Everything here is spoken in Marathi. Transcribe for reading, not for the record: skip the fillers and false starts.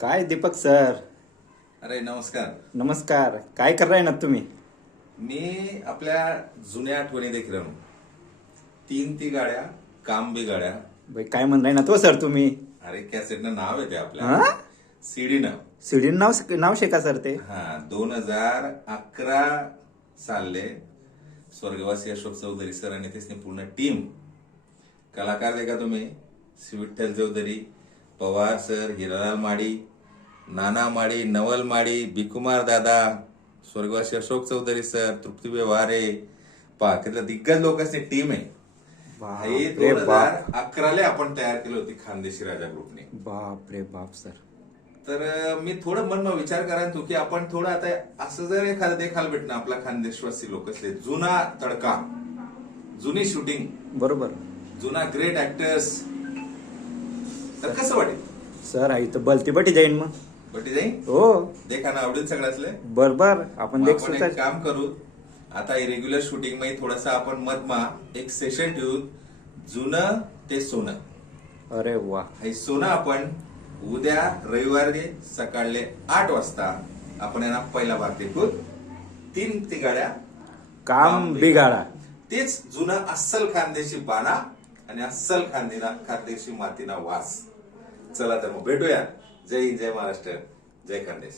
काय दीपक सर. अरे नमस्कार. नमस्कार. काय करताय ना तुम्ही? मी आपल्या जुन्या आठवणी देखील राहून ती गाड्या काम बी गाड्या. बाई काय म्हणताय ना तो सर तुम्ही? अरे कॅसेटनं नाव येते आपल्या हा? सीडीनं. सिडीन नाव नाव शेका सर ते? हा 2011 सालले स्वर्गवासी अशोक चौधरी सर आणि त्याची पूर्ण टीम कलाकार देखा तुम्ही विठ्ठल चौधरी, पवार सर, हिरालाल माडी, नाना माडी, नवल माडी, बिकुमार दादा, स्वर्गवासी अशोक चौधरी सर, तृप्तीबाई वारे, किती दिग्गज लोकांची टीम आहे. हे बाप रे बाप. 2011 आपण तयार केली होती खानदेशी राजा ग्रुपने. बाप रे बाप सर. तर मी थोडं मनमा विचार करायला तू की आपण थोडं आता असं जर एखादं देखाल भेटणं आपला खानदेशवासी लोक असले, जुना तडका, जुनी शूटिंग, बरोबर जुना ग्रेट ऍक्टर्स, तर कसं वाटेल? सर. आई तर बलती बटी जाईन मग. बटी जाईन हो देखा ना आवडेल सगळ्यातले. बरोबर. आपण मग देखू आपण सर. एक काम करू, आता रेग्युलर शूटिंग मध्ये थोडासा आपण मधमा एक सेशन ठेवू, जुनं ते सोनं. अरे वा. हे सोनं आपण उद्या रविवारी सकाळले 8 वाजता आपण यांना पहिला भाग देखू. ती गाड्या काम बिगाडा. तेच जुनं अस्सल खानदेशी बाणा आणि अस्सल खानदेशी मातीना वास. चला तर मग भेटूया. जय हिंद, जय महाराष्ट्र, जय खानदेश.